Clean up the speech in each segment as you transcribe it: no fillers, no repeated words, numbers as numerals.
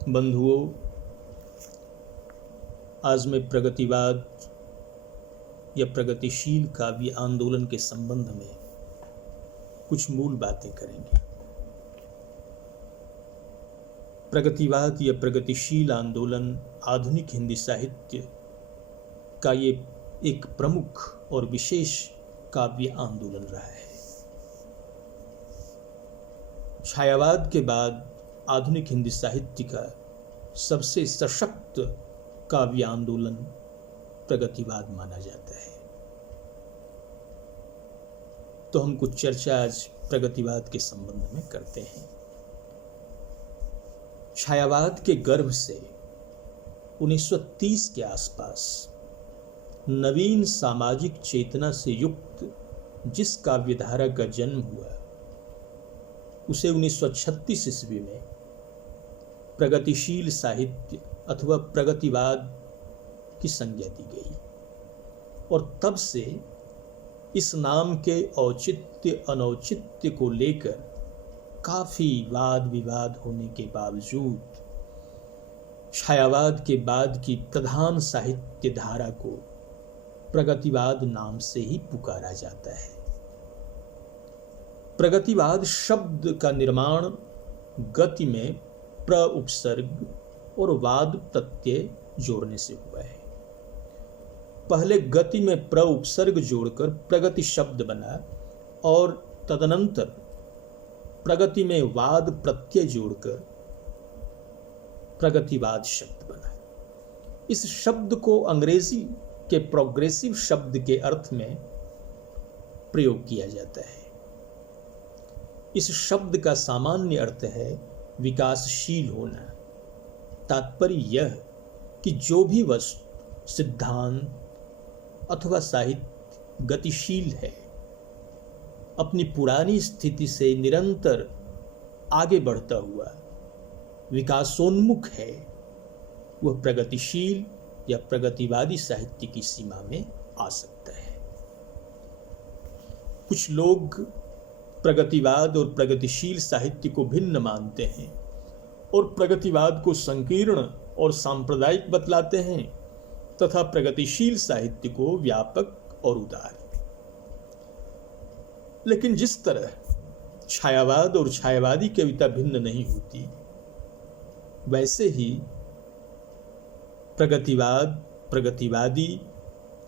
बंधुओं, आज मैं प्रगतिवाद या प्रगतिशील काव्य आंदोलन के संबंध में कुछ मूल बातें करेंगे। प्रगतिवाद या प्रगतिशील आंदोलन आधुनिक हिंदी साहित्य का ये एक प्रमुख और विशेष काव्य आंदोलन रहा है। छायावाद के बाद आधुनिक हिंदी साहित्य का सबसे सशक्त काव्य आंदोलन प्रगतिवाद माना जाता है। तो हम कुछ चर्चा आज प्रगतिवाद के संबंध में करते हैं। छायावाद के गर्भ से 1930 के आसपास नवीन सामाजिक चेतना से युक्त जिस काव्यधारा का जन्म हुआ उसे 1936 ईस्वी में प्रगतिशील साहित्य अथवा प्रगतिवाद की संज्ञा दी गई और तब से इस नाम के औचित्य अनौचित्य को लेकर काफी वाद विवाद होने के बावजूद छायावाद के बाद की प्रधान साहित्य धारा को प्रगतिवाद नाम से ही पुकारा जाता है। प्रगतिवाद शब्द का निर्माण गति में प्र उपसर्ग और वाद प्रत्यय जोड़ने से हुआ है। पहले गति में प्र उपसर्ग जोड़कर प्रगति शब्द बना और तदनंतर प्रगति में वाद प्रत्यय जोड़कर प्रगतिवाद शब्द बना। इस शब्द को अंग्रेजी के प्रोग्रेसिव शब्द के अर्थ में प्रयोग किया जाता है। इस शब्द का सामान्य अर्थ है विकासशील होना। तात्पर्य यह कि जो भी वस्तु, सिद्धांत अथवा साहित्य गतिशील है, अपनी पुरानी स्थिति से निरंतर आगे बढ़ता हुआ विकासोन्मुख है, वह प्रगतिशील या प्रगतिवादी साहित्य की सीमा में आ सकता है। कुछ लोग प्रगतिवाद और प्रगतिशील साहित्य को भिन्न मानते हैं और प्रगतिवाद को संकीर्ण और सांप्रदायिक बतलाते हैं तथा प्रगतिशील साहित्य को व्यापक और उदार। लेकिन जिस तरह छायावाद और छायावादी कविता भिन्न नहीं होती, वैसे ही प्रगतिवाद, प्रगतिवादी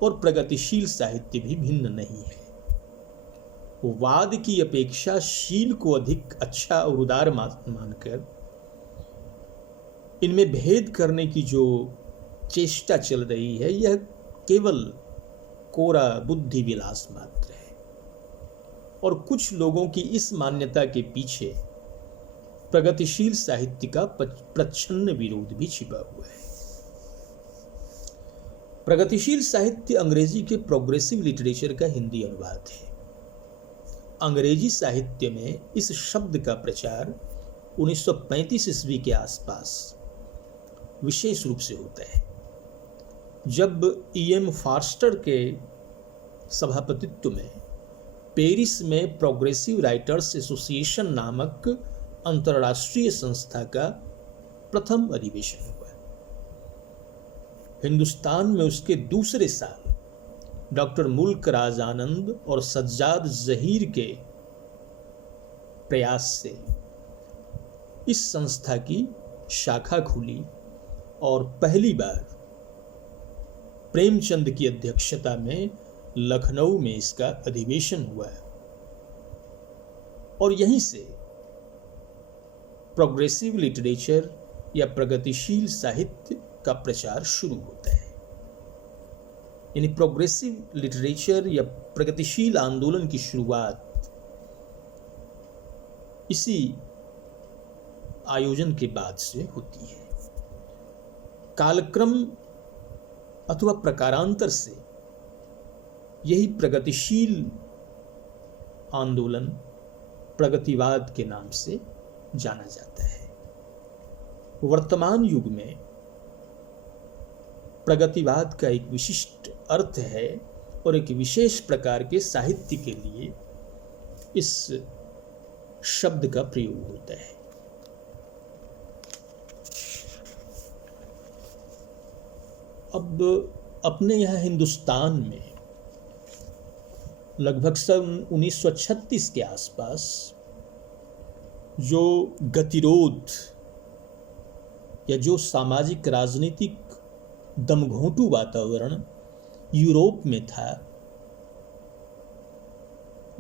और प्रगतिशील साहित्य भी भिन्न नहीं है। वाद की अपेक्षा शील को अधिक अच्छा और उदार मानकर इनमें भेद करने की जो चेष्टा चल रही है, यह केवल कोरा बुद्धि विलास मात्र है और कुछ लोगों की इस मान्यता के पीछे प्रगतिशील साहित्य का प्रच्छन्न विरोध भी छिपा हुआ है। प्रगतिशील साहित्य अंग्रेजी के प्रोग्रेसिव लिटरेचर का हिंदी अनुवाद है। अंग्रेजी साहित्य में इस शब्द का प्रचार 1935 ईस्वी के आसपास विशेष रूप से होता है, जब E.M. फॉर्स्टर के सभापतित्व में पेरिस में प्रोग्रेसिव राइटर्स एसोसिएशन नामक अंतर्राष्ट्रीय संस्था का प्रथम अधिवेशन हुआ। हिंदुस्तान में उसके दूसरे साल डॉक्टर मुल्क राज आनंद और सज्जाद जहीर के प्रयास से इस संस्था की शाखा खुली और पहली बार प्रेमचंद की अध्यक्षता में लखनऊ में इसका अधिवेशन हुआ और यहीं से प्रोग्रेसिव लिटरेचर या प्रगतिशील साहित्य का प्रचार शुरू होता है। यानी प्रोग्रेसिव लिटरेचर या प्रगतिशील आंदोलन की शुरुआत इसी आयोजन के बाद से होती है। कालक्रम अथवा प्रकारांतर से यही प्रगतिशील आंदोलन प्रगतिवाद के नाम से जाना जाता है। वर्तमान युग में प्रगतिवाद का एक विशिष्ट अर्थ है और एक विशेष प्रकार के साहित्य के लिए इस शब्द का प्रयोग होता है। अब अपने यहाँ हिंदुस्तान में लगभग सन 1936 के आसपास जो गतिरोध या जो सामाजिक राजनीतिक दमघोंटू वातावरण यूरोप में था,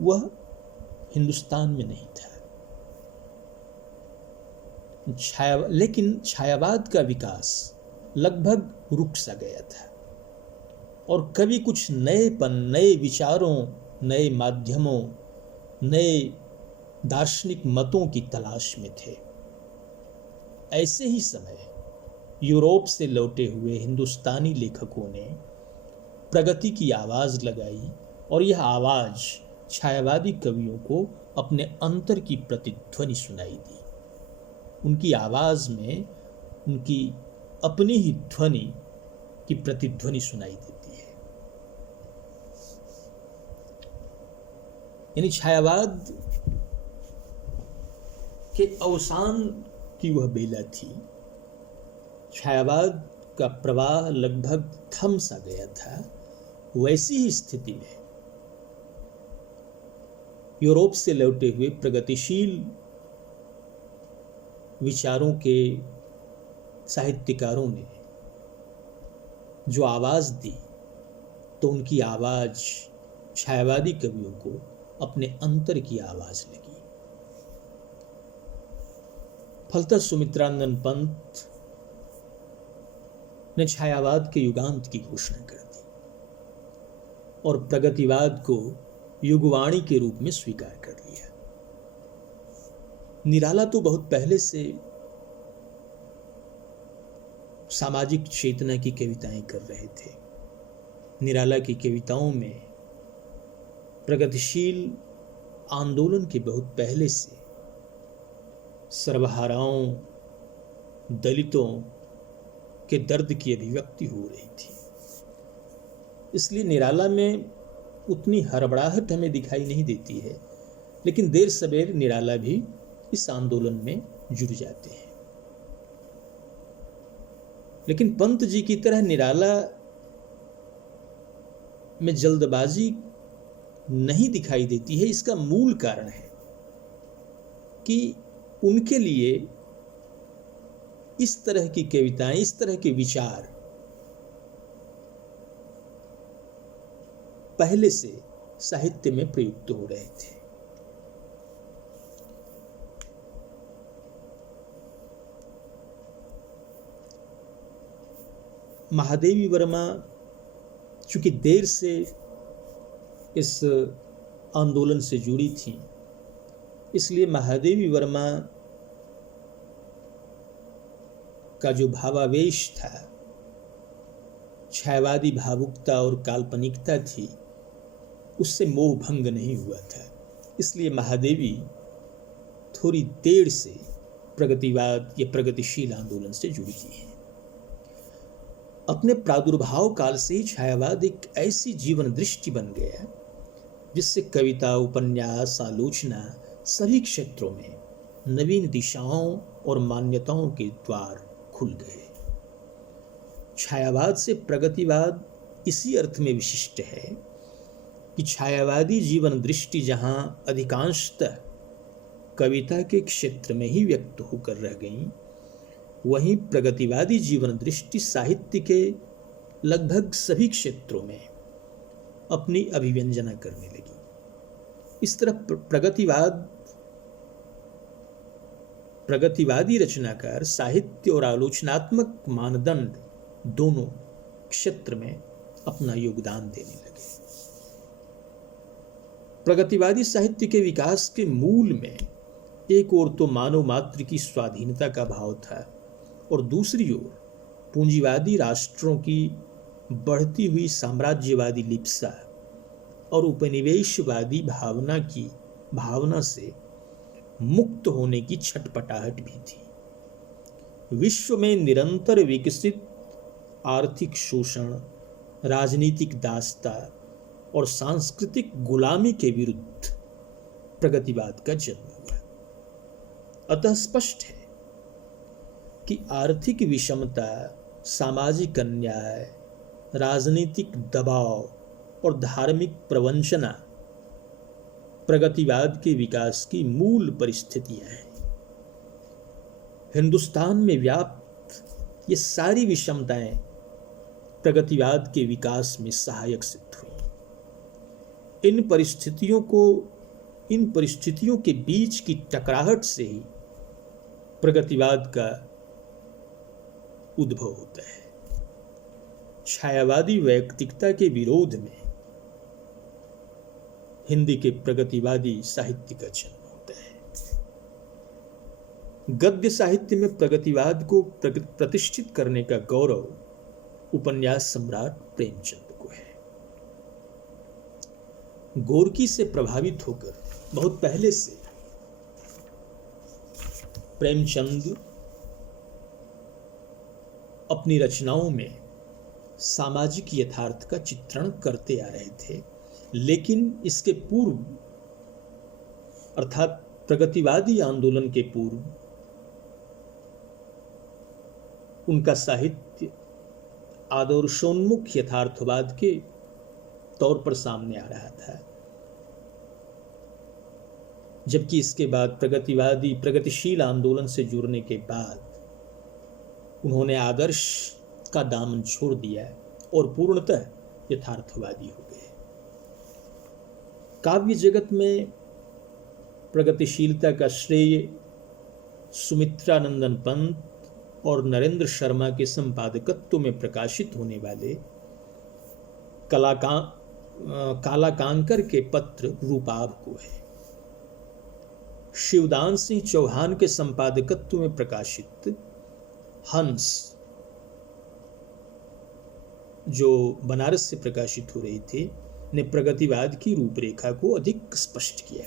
वह हिंदुस्तान में नहीं था। लेकिन छायावाद का विकास लगभग रुक सा गया था और कभी कुछ नएपन, नए विचारों, नए माध्यमों, नए दार्शनिक मतों की तलाश में थे। ऐसे ही समय यूरोप से लौटे हुए हिंदुस्तानी लेखकों ने प्रगति की आवाज लगाई और यह आवाज छायावादी कवियों को अपने अंतर की प्रतिध्वनि सुनाई दी। उनकी आवाज में उनकी अपनी ही ध्वनि की प्रतिध्वनि सुनाई देती है। यानी छायावाद के अवसान की वह बेला थी। छायावाद का प्रवाह लगभग थम सा गया था। वैसी ही स्थिति में यूरोप से लौटे हुए प्रगतिशील विचारों के साहित्यकारों ने जो आवाज दी, तो उनकी आवाज छायावादी कवियों को अपने अंतर की आवाज लगी। फलतः सुमित्रानंद पंत ने छायावाद के युगांत की घोषणा कर दी और प्रगतिवाद को युगवाणी के रूप में स्वीकार कर लिया। निराला तो बहुत पहले से सामाजिक चेतना की कविताएं कर रहे थे। निराला की कविताओं में प्रगतिशील आंदोलन के बहुत पहले से सर्वहाराओं, दलितों के दर्द की अभिव्यक्ति हो रही थी। इसलिए निराला में उतनी हड़बड़ाहट हमें दिखाई नहीं देती है, लेकिन देर सवेर निराला भी इस आंदोलन में जुड़ जाते हैं। लेकिन पंत जी की तरह निराला में जल्दबाजी नहीं दिखाई देती है। इसका मूल कारण है कि उनके लिए इस तरह की कविताएं, इस तरह के विचार पहले से साहित्य में प्रयुक्त हो रहे थे। महादेवी वर्मा चूंकि देर से इस आंदोलन से जुड़ी थी, इसलिए महादेवी वर्मा का जो भावावेश था, छायावादी भावुकता और काल्पनिकता थी, उससे मोह भंग नहीं हुआ था। इसलिए महादेवी थोड़ी देर से प्रगतिवाद या प्रगतिशील आंदोलन से जुड़ी है। अपने प्रादुर्भाव काल से ही छायावाद एक ऐसी जीवन दृष्टि बन गया जिससे कविता, उपन्यास, आलोचना सभी क्षेत्रों में नवीन दिशाओं और मान्यताओं के द्वार खुल गए। छायावाद से प्रगतिवाद इसी अर्थ में विशिष्ट है कि छायावादी जीवन दृष्टि जहां अधिकांशतः कविता के क्षेत्र में ही व्यक्त होकर रह गई, वहीं प्रगतिवादी जीवन दृष्टि साहित्य के लगभग सभी क्षेत्रों में अपनी अभिव्यंजना करने लगी। इस तरह प्रगतिवादी रचनाकार साहित्य और आलोचनात्मक मानदंड दोनों क्षेत्र में अपना योगदान देने लगे। प्रगतिवादी साहित्य के विकास के मूल में एक ओर तो मानव मात्र की स्वाधीनता का भाव था और दूसरी ओर पूंजीवादी राष्ट्रों की बढ़ती हुई साम्राज्यवादी लिप्सा और उपनिवेशवादी भावना से मुक्त होने की छटपटाहट भी थी। विश्व में निरंतर विकसित आर्थिक शोषण, राजनीतिक दासता और सांस्कृतिक गुलामी के विरुद्ध प्रगतिवाद का जन्म हुआ। अतः स्पष्ट है कि आर्थिक विषमता, सामाजिक अन्याय, राजनीतिक दबाव और धार्मिक प्रवंचना प्रगतिवाद के विकास की मूल परिस्थितियां हैं। हिंदुस्तान में व्याप्त ये सारी विषमताएं प्रगतिवाद के विकास में सहायक सिद्ध हुई। इन परिस्थितियों के बीच की टकराहट से ही प्रगतिवाद का उद्भव होता है। छायावादी वैयक्तिकता के विरोध में हिंदी के प्रगतिवादी साहित्य का जन्म होता है। गद्य साहित्य में प्रगतिवाद को प्रतिष्ठित करने का गौरव उपन्यास सम्राट प्रेमचंद को है। गोरकी से प्रभावित होकर बहुत पहले से प्रेमचंद अपनी रचनाओं में सामाजिक यथार्थ का चित्रण करते आ रहे थे, लेकिन इसके पूर्व अर्थात प्रगतिवादी आंदोलन के पूर्व उनका साहित्य आदर्शोन्मुख यथार्थवाद के तौर पर सामने आ रहा था, जबकि इसके बाद प्रगतिशील आंदोलन से जुड़ने के बाद उन्होंने आदर्श का दामन छोड़ दिया और पूर्णतः यथार्थवादी हो गए। काव्य जगत में प्रगतिशीलता का श्रेय सुमित्रानंदन पंत और नरेंद्र शर्मा के संपादकत्व में प्रकाशित होने वाले कालाकांकर के पत्र रूपाभ को है। शिवदान सिंह चौहान के संपादकत्व में प्रकाशित हंस, जो बनारस से प्रकाशित हो रही थी, ने प्रगतिवाद की रूपरेखा को अधिक स्पष्ट किया।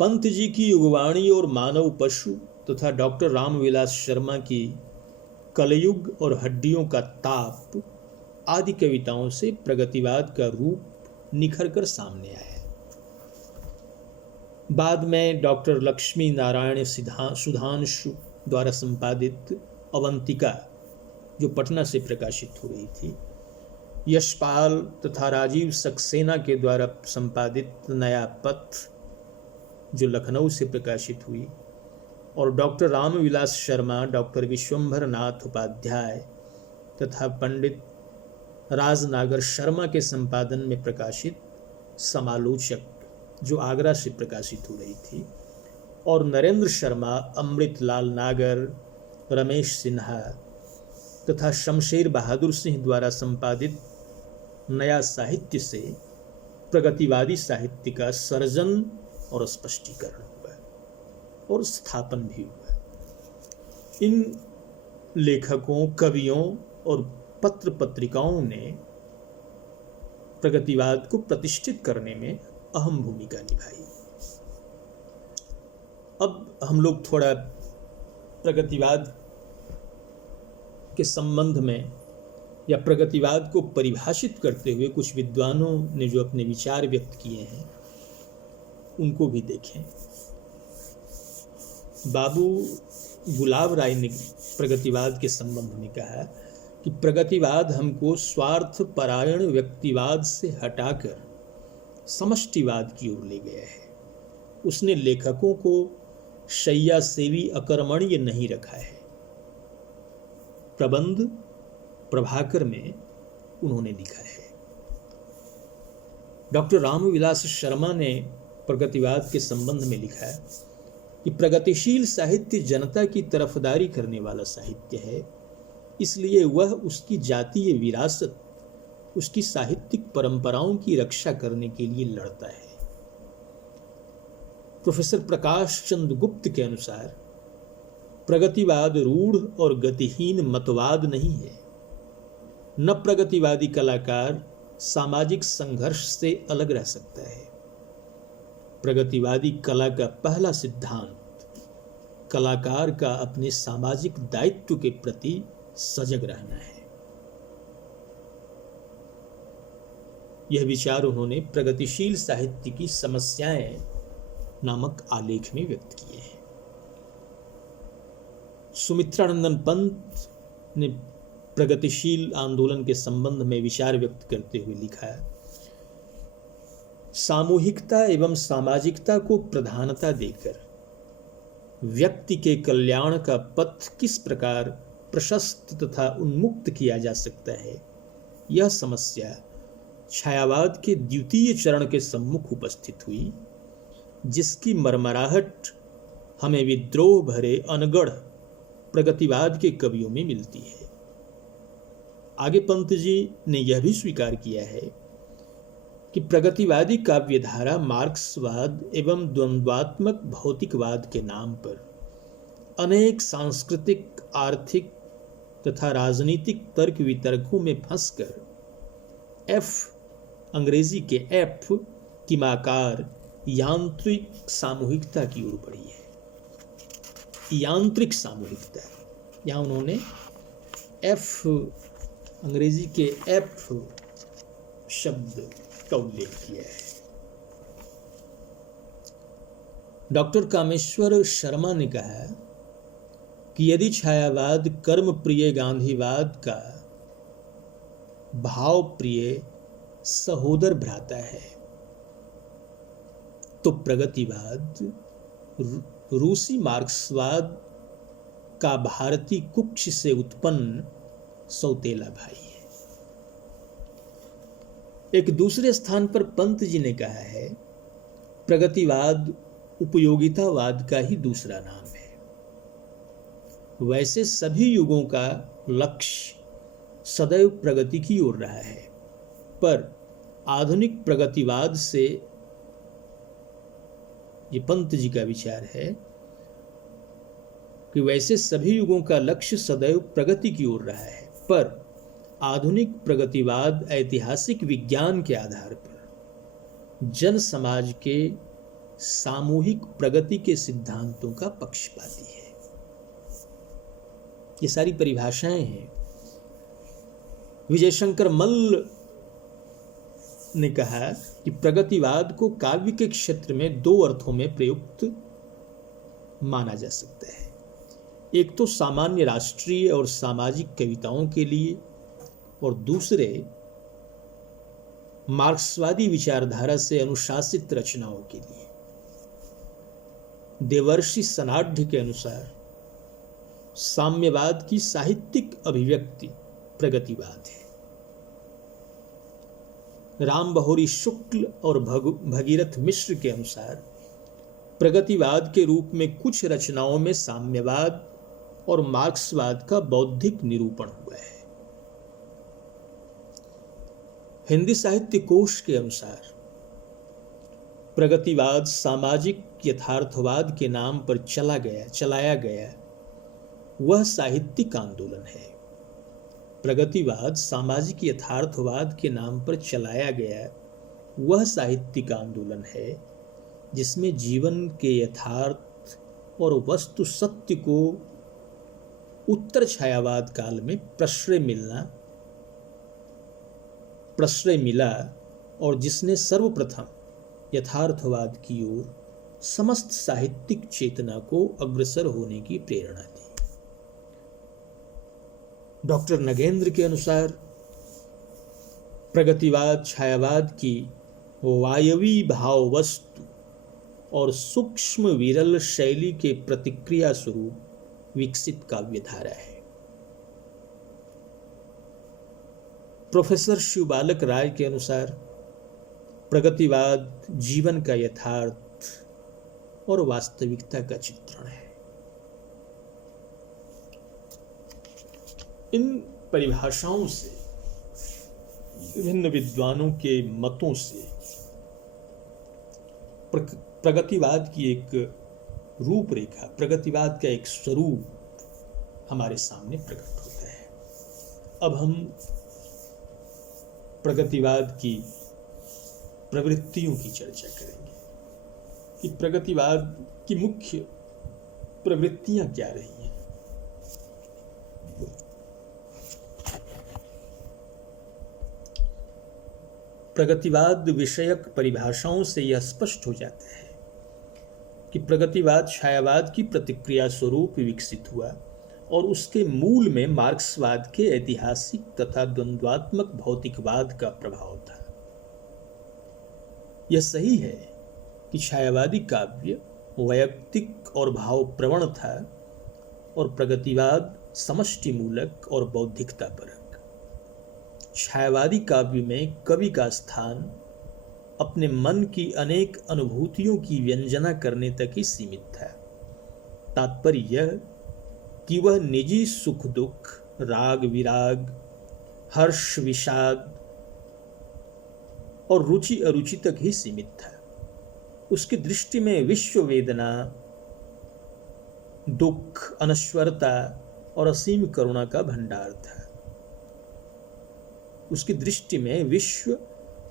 पंत जी की युगवाणी और मानव पशु तथा डॉक्टर रामविलास शर्मा की कलयुग और हड्डियों का ताप आदि कविताओं से प्रगतिवाद का रूप निखर कर सामने आया। बाद में डॉक्टर लक्ष्मी नारायण सुधांशु द्वारा संपादित अवंतिका, जो पटना से प्रकाशित हो रही थी, यशपाल तथा राजीव सक्सेना के द्वारा संपादित नया पथ, जो लखनऊ से प्रकाशित हुई, और डॉक्टर रामविलास शर्मा, डॉक्टर विश्वंभर नाथ उपाध्याय तथा पंडित राजनागर शर्मा के संपादन में प्रकाशित समालोचक, जो आगरा से प्रकाशित हो रही थी, और नरेंद्र शर्मा, अमृतलाल नागर, रमेश सिन्हा तथा शमशेर बहादुर सिंह द्वारा संपादित नया साहित्य से प्रगतिवादी साहित्य का सर्जन और स्पष्टीकरण हुआ और स्थापन भी हुआ। इन लेखकों, कवियों और पत्र पत्रिकाओं ने प्रगतिवाद को प्रतिष्ठित करने में अहम भूमिका निभाई। अब हम लोग थोड़ा प्रगतिवाद के संबंध में या प्रगतिवाद को परिभाषित करते हुए कुछ विद्वानों ने जो अपने विचार व्यक्त किए हैं उनको भी देखें। बाबू गुलाब राय ने प्रगतिवाद के संबंध में कहा कि प्रगतिवाद हमको स्वार्थ परायण व्यक्तिवाद से हटाकर समष्टिवाद की ओर ले गया है। उसने लेखकों को शय्या सेवी अकर्मण्य नहीं रखा है। प्रबंध प्रभाकर में उन्होंने लिखा है। डॉक्टर रामविलास शर्मा ने प्रगतिवाद के संबंध में लिखा है कि प्रगतिशील साहित्य जनता की तरफदारी करने वाला साहित्य है, इसलिए वह उसकी जातीय विरासत, उसकी साहित्यिक परंपराओं की रक्षा करने के लिए लड़ता है। प्रोफेसर प्रकाश चंद्र गुप्त के अनुसार प्रगतिवाद रूढ़ और गतिहीन मतवाद नहीं है। न प्रगतिवादी कलाकार सामाजिक संघर्ष से अलग रह सकता है। प्रगतिवादी कला का पहला सिद्धांत कलाकार का अपने सामाजिक दायित्व के प्रति सजग रहना है। यह विचार उन्होंने प्रगतिशील साहित्य की समस्याएं नामक आलेख में व्यक्त किए हैं। सुमित्रानंदन पंत ने प्रगतिशील आंदोलन के संबंध में विचार व्यक्त करते हुए लिखा है, सामूहिकता एवं सामाजिकता को प्रधानता देकर व्यक्ति के कल्याण का पथ किस प्रकार प्रशस्त तथा उन्मुक्त किया जा सकता है, यह समस्या छायावाद के द्वितीय चरण के सम्मुख उपस्थित हुई, जिसकी मरमराहट हमें विद्रोह भरे अनगढ़ प्रगतिवाद के कवियों में मिलती है। आगे पंत जी ने यह भी स्वीकार किया है कि प्रगतिवादी काव्यधारा मार्क्सवाद एवं द्वंद्वात्मक भौतिकवाद के नाम पर अनेक सांस्कृतिक, आर्थिक तथा राजनीतिक तर्क वितर्कों में फंसकर अंग्रेजी के एफ की माकार यांत्रिक सामूहिकता की ओर बढ़ी है। यांत्रिक सामूहिकता, यहाँ उन्होंने अंग्रेजी के एफ शब्द का उल्लेख किया है। डॉक्टर कामेश्वर शर्मा ने कहा कि यदि छायावाद कर्म प्रिय गांधीवाद का भाव प्रिय सहोदर भ्राता है, तो प्रगतिवाद रूसी मार्क्सवाद का भारतीय कुक्ष से उत्पन्न सौतेला भाई है। एक दूसरे स्थान पर पंत जी ने कहा है, प्रगतिवाद उपयोगितावाद का ही दूसरा नाम है। वैसे सभी युगों का लक्ष्य सदैव प्रगति की ओर रहा है, पर आधुनिक प्रगतिवाद से, ये पंत जी का विचार है कि वैसे सभी युगों का लक्ष्य सदैव प्रगति की ओर रहा है, पर आधुनिक प्रगतिवाद ऐतिहासिक विज्ञान के आधार पर जन समाज के सामूहिक प्रगति के सिद्धांतों का पक्षपाती है। ये सारी परिभाषाएं हैं। विजय शंकर मल्ल ने कहा कि प्रगतिवाद को काव्य के क्षेत्र में दो अर्थों में प्रयुक्त माना जा सकता है। एक तो सामान्य राष्ट्रीय और सामाजिक कविताओं के लिए, और दूसरे मार्क्सवादी विचारधारा से अनुशासित रचनाओं के लिए। देवर्षि सनाढ़ के अनुसार साम्यवाद की साहित्यिक अभिव्यक्ति प्रगतिवाद है। राम बहोरी शुक्ल और भगीरथ मिश्र के अनुसार प्रगतिवाद के रूप में कुछ रचनाओं में साम्यवाद और मार्क्सवाद का बौद्धिक निरूपण हुआ है। हिंदी साहित्य कोश के अनुसार प्रगतिवाद सामाजिक यथार्थवाद के नाम पर चलाया गया वह साहित्यिक आंदोलन है। प्रगतिवाद सामाजिक यथार्थवाद के नाम पर चलाया गया वह साहित्यिक आंदोलन है जिसमें जीवन के यथार्थ और वस्तु सत्य को उत्तर छायावाद काल में प्रश्रय मिला और जिसने सर्वप्रथम यथार्थवाद की ओर समस्त साहित्यिक चेतना को अग्रसर होने की प्रेरणा दी। डॉक्टर नगेंद्र के अनुसार प्रगतिवाद छायावाद की वायवी भाव वस्तु और सूक्ष्म विरल शैली के प्रतिक्रिया स्वरूप विकसित काव्यधारा है। प्रोफेसर शिवबालक राय के अनुसार प्रगतिवाद जीवन का यथार्थ और वास्तविकता का चित्रण है। इन परिभाषाओं से, विभिन्न विद्वानों के मतों से प्रगतिवाद की एक रूपरेखा, प्रगतिवाद का एक स्वरूप हमारे सामने प्रकट होता है। अब हम प्रगतिवाद की प्रवृत्तियों की चर्चा करेंगे कि प्रगतिवाद की मुख्य प्रवृत्तियां क्या रही हैं। प्रगतिवाद विषयक परिभाषाओं से यह स्पष्ट हो जाता है कि प्रगतिवाद छायावाद की प्रतिक्रिया स्वरूप विकसित हुआ और उसके मूल में मार्क्सवाद के ऐतिहासिक तथा द्वंद्वात्मक भौतिकवाद का प्रभाव था। यह सही है कि छायावादी काव्य वैयक्तिक और भावप्रवण था और प्रगतिवाद समष्टि मूलक और बौद्धिकतापरक। छायावादी काव्य में कवि का स्थान अपने मन की अनेक अनुभूतियों की व्यंजना करने तक ही सीमित था। तात्पर्य यह कि वह निजी सुख दुख, राग विराग, हर्ष विषाद और रुचि अरुचि तक ही सीमित था। उसकी दृष्टि में विश्व वेदना, दुख, अनश्वरता और असीम करुणा का भंडार था। उसकी दृष्टि में विश्व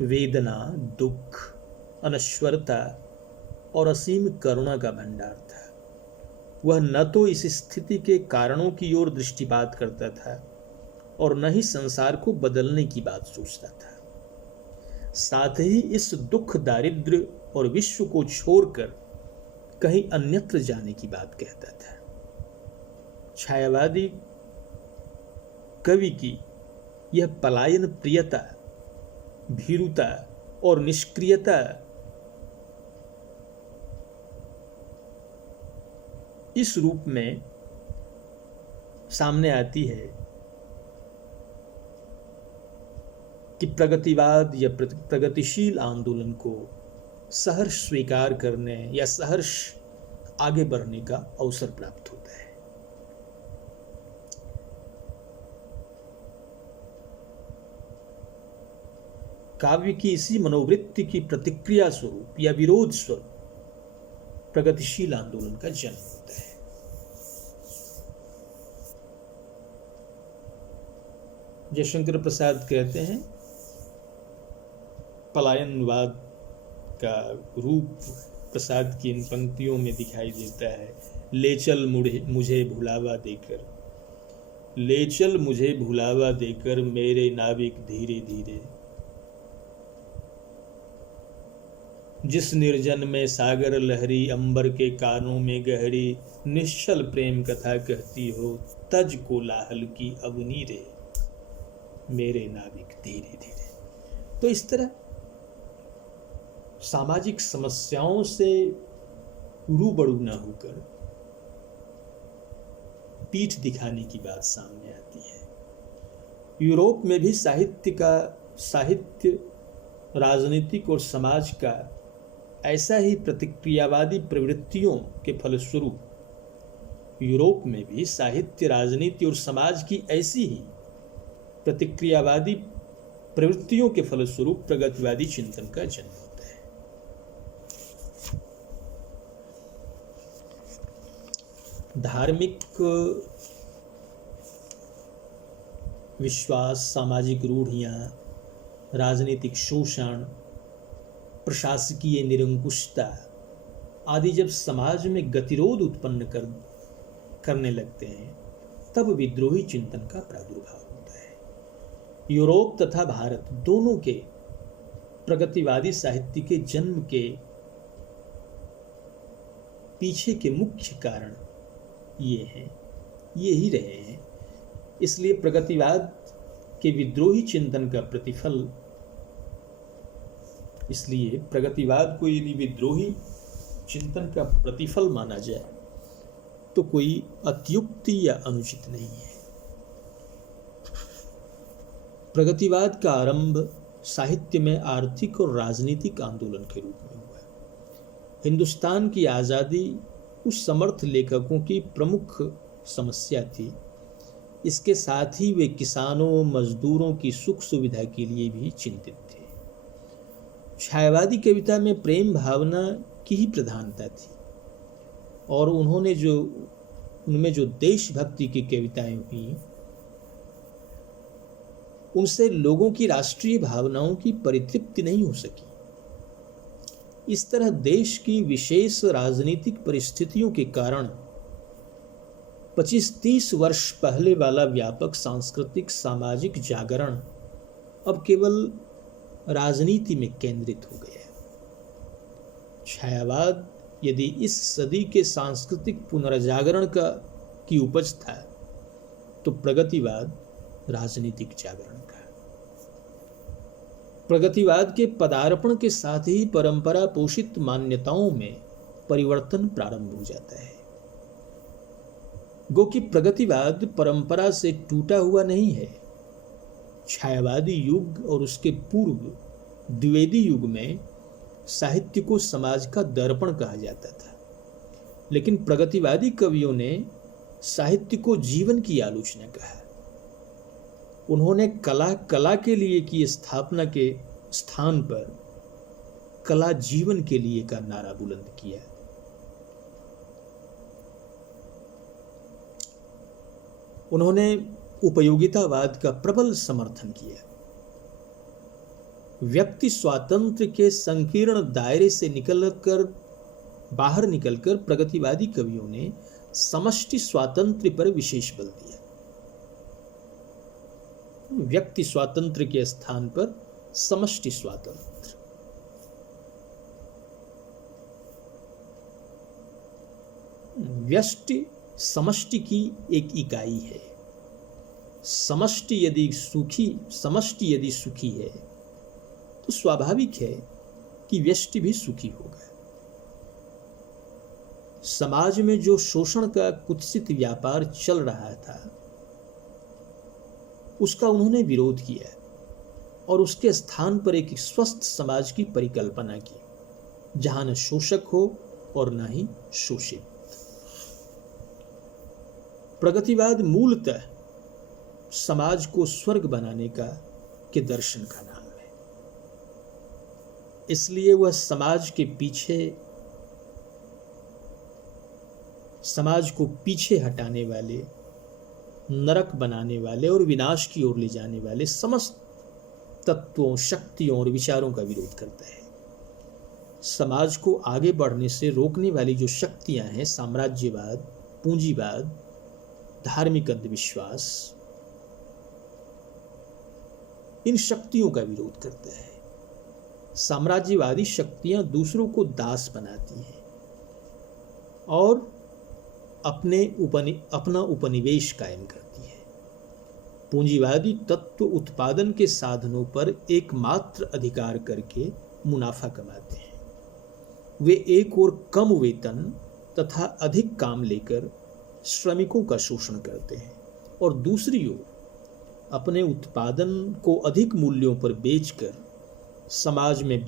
वेदना, दुख, अनश्वरता और असीम करुणा का भंडार था। वह न तो इस स्थिति के कारणों की ओर दृष्टिपात करता था और न ही संसार को बदलने की बात सोचता था। साथ ही इस दुख, दारिद्र्य और विश्व को छोड़कर कहीं अन्यत्र जाने की बात कहता था। छायावादी कवि की यह पलायन प्रियता, भीरुता और निष्क्रियता इस रूप में सामने आती है कि प्रगतिवाद या प्रगतिशील आंदोलन को सहर्ष स्वीकार करने या सहर्ष आगे बढ़ने का अवसर प्राप्त होता है। काव्य की इसी मनोवृत्ति की प्रतिक्रिया स्वरूप या विरोध स्वरूप प्रगतिशील आंदोलन का जन्म होता है। जयशंकर प्रसाद कहते हैं, पलायनवाद का रूप प्रसाद की इन पंक्तियों में दिखाई देता है। ले चल मुझे भुलावा देकर, ले चल मुझे भुलावा देकर मेरे नाविक धीरे धीरे, जिस निर्जन में सागर लहरी, अंबर के कानों में गहरी, निश्चल प्रेम कथा कहती हो, तज कोलाहल की अवनी रे, मेरे नाविक धीरे धीरे। तो इस तरह सामाजिक समस्याओं से रूबरू न होकर पीठ दिखाने की बात सामने आती है। यूरोप में भी साहित्य राजनीतिक और समाज का ऐसा ही प्रतिक्रियावादी प्रवृत्तियों के फलस्वरूप यूरोप में भी साहित्य, राजनीति और समाज की ऐसी ही प्रतिक्रियावादी प्रवृत्तियों के फलस्वरूप प्रगतिवादी चिंतन का जन्म होता है। धार्मिक विश्वास, सामाजिक रूढ़ियां, राजनीतिक शोषण, प्रशासकीय निरंकुशता आदि जब समाज में गतिरोध उत्पन्न करने लगते हैं, तब विद्रोही चिंतन का प्रादुर्भाव होता है। यूरोप तथा भारत दोनों के प्रगतिवादी साहित्य के जन्म के पीछे के मुख्य कारण ये ही रहे हैं। इसलिए प्रगतिवाद के विद्रोही चिंतन का प्रतिफल, इसलिए प्रगतिवाद को यदि विद्रोही चिंतन का प्रतिफल माना जाए तो कोई अत्युक्ति या अनुचित नहीं है। प्रगतिवाद का आरंभ साहित्य में आर्थिक और राजनीतिक आंदोलन के रूप में हुआ। हिंदुस्तान की आज़ादी उस समर्थ लेखकों की प्रमुख समस्या थी। इसके साथ ही वे किसानों, मजदूरों की सुख सुविधा के लिए भी चिंतित थे। छायावादी कविता में प्रेम भावना की ही प्रधानता थी और उनमें जो देशभक्ति की कविताएं हुई, उनसे लोगों की राष्ट्रीय भावनाओं की परितृप्ति नहीं हो सकी। इस तरह देश की विशेष राजनीतिक परिस्थितियों के कारण 25-30 वर्ष पहले वाला व्यापक सांस्कृतिक सामाजिक जागरण अब केवल राजनीति में केंद्रित हो गया। छायावाद यदि इस सदी के सांस्कृतिक पुनर्जागरण की उपज था, तो प्रगतिवाद राजनीतिक जागरण का। प्रगतिवाद के पदार्पण के साथ ही परंपरा पोषित मान्यताओं में परिवर्तन प्रारंभ हो जाता है। गो कि प्रगतिवाद परंपरा से टूटा हुआ नहीं है। छायावादी युग और उसके पूर्व द्विवेदी युग में साहित्य को समाज का दर्पण कहा जाता था, लेकिन प्रगतिवादी कवियों ने साहित्य को जीवन की आलोचना कहा। उन्होंने कला के लिए की स्थापना के स्थान पर कला जीवन के लिए का नारा बुलंद किया। उन्होंने उपयोगितावाद का प्रबल समर्थन किया। व्यक्ति स्वातंत्र्य के संकीर्ण दायरे से बाहर निकलकर प्रगतिवादी कवियों ने समष्टि स्वातंत्र्य पर विशेष बल दिया। व्यक्ति स्वातंत्र्य के स्थान पर समष्टि स्वातंत्र्य। व्यष्टि समष्टि की एक इकाई है। समष्टि यदि सुखी है तो स्वाभाविक है कि व्यष्टि भी सुखी होगा। समाज में जो शोषण का कुत्सित व्यापार चल रहा था उसका उन्होंने विरोध किया और उसके स्थान पर एक स्वस्थ समाज की परिकल्पना की, जहां न शोषक हो और न ही शोषित। प्रगतिवाद मूलतः समाज को स्वर्ग बनाने के दर्शन का नाम है। इसलिए वह समाज को पीछे हटाने वाले, नरक बनाने वाले और विनाश की ओर ले जाने वाले समस्त तत्वों, शक्तियों और विचारों का विरोध करता है। समाज को आगे बढ़ने से रोकने वाली जो शक्तियां हैं, साम्राज्यवाद, पूंजीवाद, धार्मिक अंधविश्वास, इन शक्तियों का विरोध करता है। साम्राज्यवादी शक्तियां दूसरों को दास बनाती हैं और अपना उपनिवेश कायम करती है। पूंजीवादी तत्व उत्पादन के साधनों पर एकमात्र अधिकार करके मुनाफा कमाते हैं। वे एक और कम वेतन तथा अधिक काम लेकर श्रमिकों का शोषण करते हैं और दूसरी ओर अपने उत्पादन को अधिक मूल्यों पर बेचकर समाज में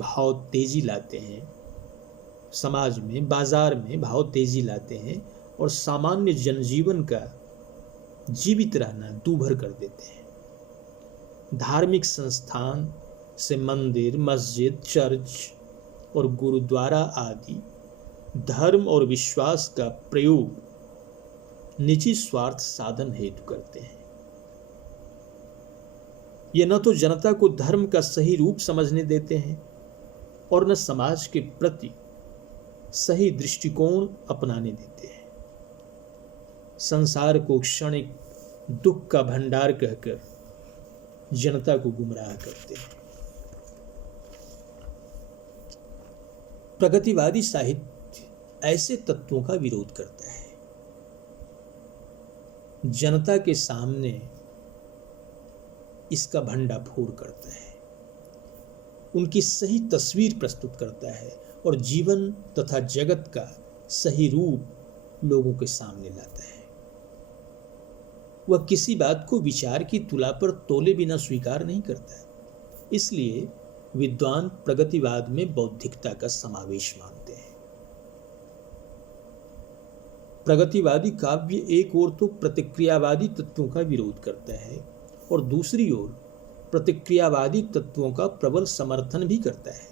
बाजार में भाव तेजी लाते हैं और सामान्य जनजीवन का जीवित रहना दूभर कर देते हैं। धार्मिक संस्थान से मंदिर, मस्जिद, चर्च और गुरुद्वारा आदि धर्म और विश्वास का प्रयोग निजी स्वार्थ साधन हेतु करते हैं। ये न तो जनता को धर्म का सही रूप समझने देते हैं और न समाज के प्रति सही दृष्टिकोण अपनाने देते हैं। संसार को क्षणिक दुख का भंडार कहकर जनता को गुमराह करते हैं। प्रगतिवादी साहित्य ऐसे तत्वों का विरोध करता है, जनता के सामने इसका भंडाफोड़ करता है, उनकी सही तस्वीर प्रस्तुत करता है और जीवन तथा जगत का सही रूप लोगों के सामने लाता है। वह किसी बात को विचार की तुला पर तोले बिना स्वीकार नहीं करता। इसलिए विद्वान प्रगतिवाद में बौद्धिकता का समावेश मानते हैं। प्रगतिवादी काव्य एक ओर तो प्रतिक्रियावादी तत्वों का विरोध करता है और दूसरी ओर प्रतिक्रियावादी तत्वों का प्रबल समर्थन भी करता है।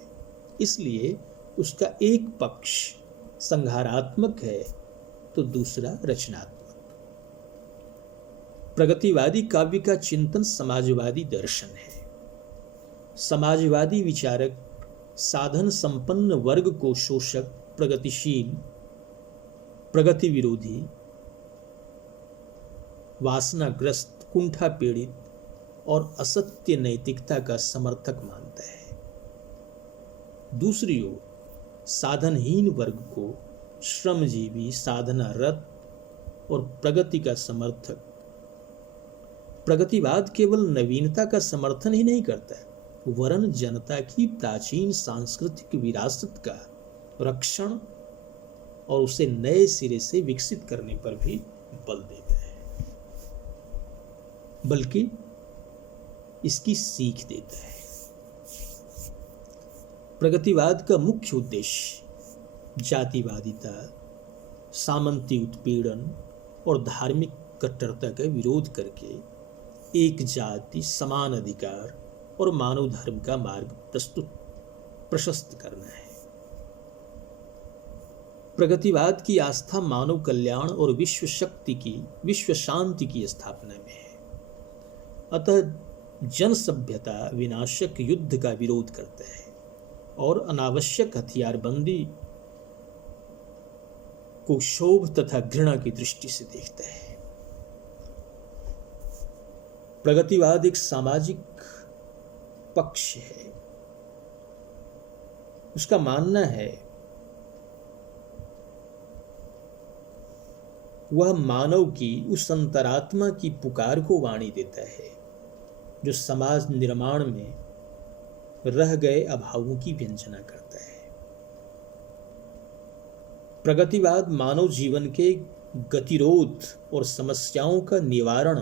इसलिए उसका एक पक्ष संहारात्मक है तो दूसरा रचनात्मक। प्रगतिवादी काव्य का चिंतन समाजवादी दर्शन है। समाजवादी विचारक साधन संपन्न वर्ग को शोषक, प्रगतिशील, प्रगति विरोधी, वासनाग्रस्त, कुंठा पीड़ित और असत्य नैतिकता का समर्थक मानता है। दूसरी ओर साधनहीन वर्ग को श्रमजीवी, साधनारत और प्रगति का समर्थक प्रगतिवाद केवल नवीनता का समर्थन ही नहीं करता है, वरन जनता की प्राचीन सांस्कृतिक विरासत का रक्षण और उसे नए सिरे से विकसित करने पर भी बल देता है, बल्कि इसकी सीख देता है। प्रगतिवाद का मुख्य उद्देश्य जातिवादिता, सामंती उत्पीड़न और धार्मिक कट्टरता का विरोध करके एक जाति, समान अधिकार और मानव धर्म का मार्ग प्रशस्त करना है। प्रगतिवाद की आस्था मानव कल्याण और विश्व शांति की स्थापना में है। अतः जन सभ्यता विनाशक युद्ध का विरोध करता है और अनावश्यक हथियारबंदी को क्षोभ तथा घृणा की दृष्टि से देखता है। प्रगतिवाद एक सामाजिक पक्ष है। उसका मानना है वह मानव की उस अंतरात्मा की पुकार को वाणी देता है जो समाज निर्माण में रह गए अभावों की व्यंजना करता है। प्रगतिवाद मानव जीवन के गतिरोध और समस्याओं का निवारण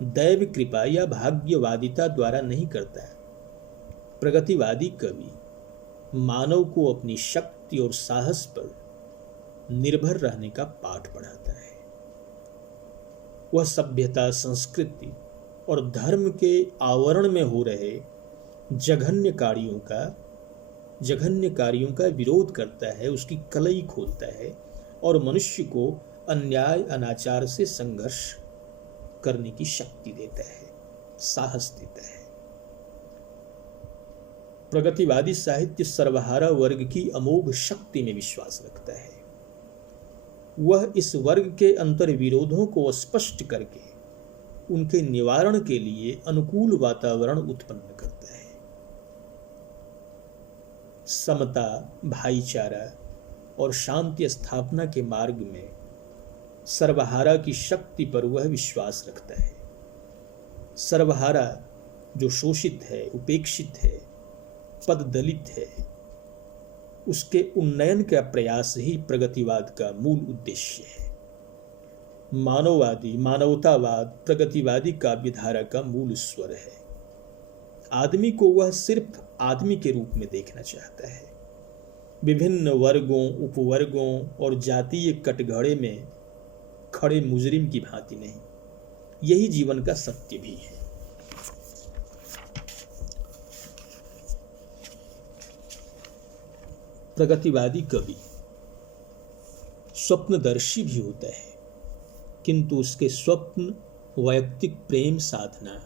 दैव कृपा या भाग्यवादिता द्वारा नहीं करता है। प्रगतिवादी कवि मानव को अपनी शक्ति और साहस पर निर्भर रहने का पाठ पढ़ाता है। वह सभ्यता, संस्कृति और धर्म के आवरण में हो रहे जघन्य कार्यों का विरोध करता है, उसकी कलई खोलता है और मनुष्य को अन्याय अनाचार से संघर्ष करने की शक्ति देता है, साहस देता है। प्रगतिवादी साहित्य सर्वहारा वर्ग की अमोघ शक्ति में विश्वास रखता है। वह इस वर्ग के अंतर विरोधों को स्पष्ट करके उनके निवारण के लिए अनुकूल वातावरण उत्पन्न करता है। समता, भाईचारा और शांति स्थापना के मार्ग में सर्वहारा की शक्ति पर वह विश्वास रखता है। सर्वहारा जो शोषित है, उपेक्षित है, पददलित है, उसके उन्नयन का प्रयास ही प्रगतिवाद का मूल उद्देश्य है। मानवतावाद प्रगतिवादी काव्यधारा का मूल स्वर है। आदमी को वह सिर्फ आदमी के रूप में देखना चाहता है, विभिन्न वर्गों, उपवर्गों और जातीय कटघरे में खड़े मुजरिम की भांति नहीं। यही जीवन का सत्य भी है। प्रगतिवादी कवि स्वप्नदर्शी भी होता है, किंतु उसके स्वप्न वैयक्तिक प्रेम साधना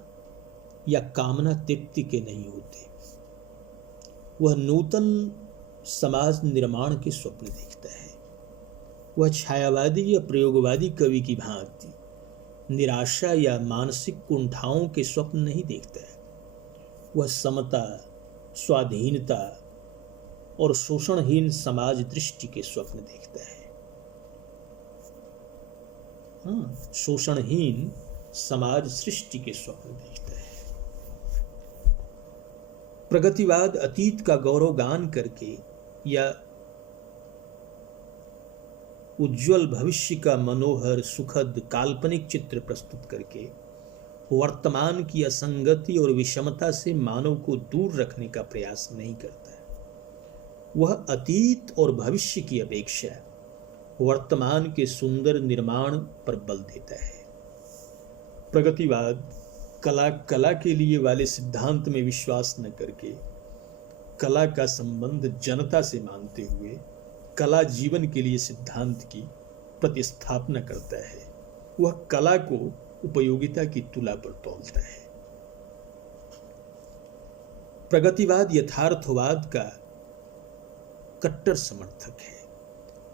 या कामना तृप्ति के नहीं होते। वह नूतन समाज निर्माण के स्वप्न देखता है। वह छायावादी या प्रयोगवादी कवि की भांति निराशा या मानसिक कुंठाओं के स्वप्न नहीं देखता है। वह समता, स्वाधीनता और शोषणहीन समाज दृष्टि के स्वप्न देखता है। शोषणहीन समाज सृष्टि के स्वप्न देखता है। प्रगतिवाद अतीत का गौरवगान करके या उज्जवल भविष्य का मनोहर, सुखद, काल्पनिक चित्र प्रस्तुत करके वर्तमान की असंगति और विषमता से मानव को दूर रखने का प्रयास नहीं करता है। वह अतीत और भविष्य की अपेक्षा वर्तमान के सुंदर निर्माण पर बल देता है। प्रगतिवाद कला के लिए वाले सिद्धांत में विश्वास न करके कला का संबंध जनता से मानते हुए कला जीवन के लिए सिद्धांत की प्रतिस्थापना करता है। वह कला को उपयोगिता की तुला पर तौलता है। प्रगतिवाद यथार्थवाद का कट्टर समर्थक है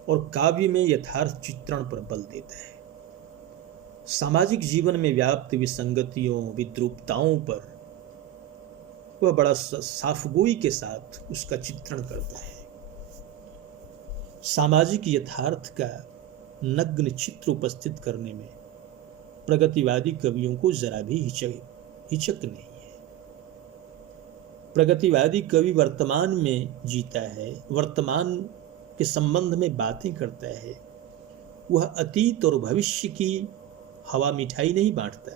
और काव्य में यथार्थ चित्रण पर बल देता है। सामाजिक जीवन में व्याप्त विसंगतियों, विद्रूपताओं पर वह बड़ा साफगोई के साथ उसका चित्रण करता है। सामाजिक यथार्थ का नग्न चित्र उपस्थित करने में प्रगतिवादी कवियों को जरा भी हिचक नहीं है। प्रगतिवादी कवि वर्तमान में जीता है, वर्तमान के संबंध में बातें करता है। वह अतीत और भविष्य की हवा मिठाई नहीं बांटता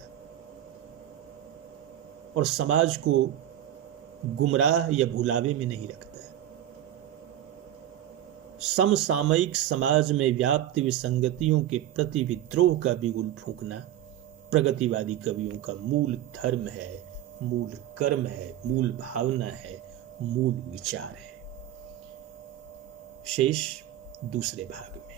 और समाज को गुमराह या भुलावे में नहीं रखता। समसामयिक समाज में व्याप्त विसंगतियों के प्रति विद्रोह का बिगुल फूंकना प्रगतिवादी कवियों का मूल धर्म है, मूल कर्म है, मूल भावना है, मूल विचार है। शेष दूसरे भाग में।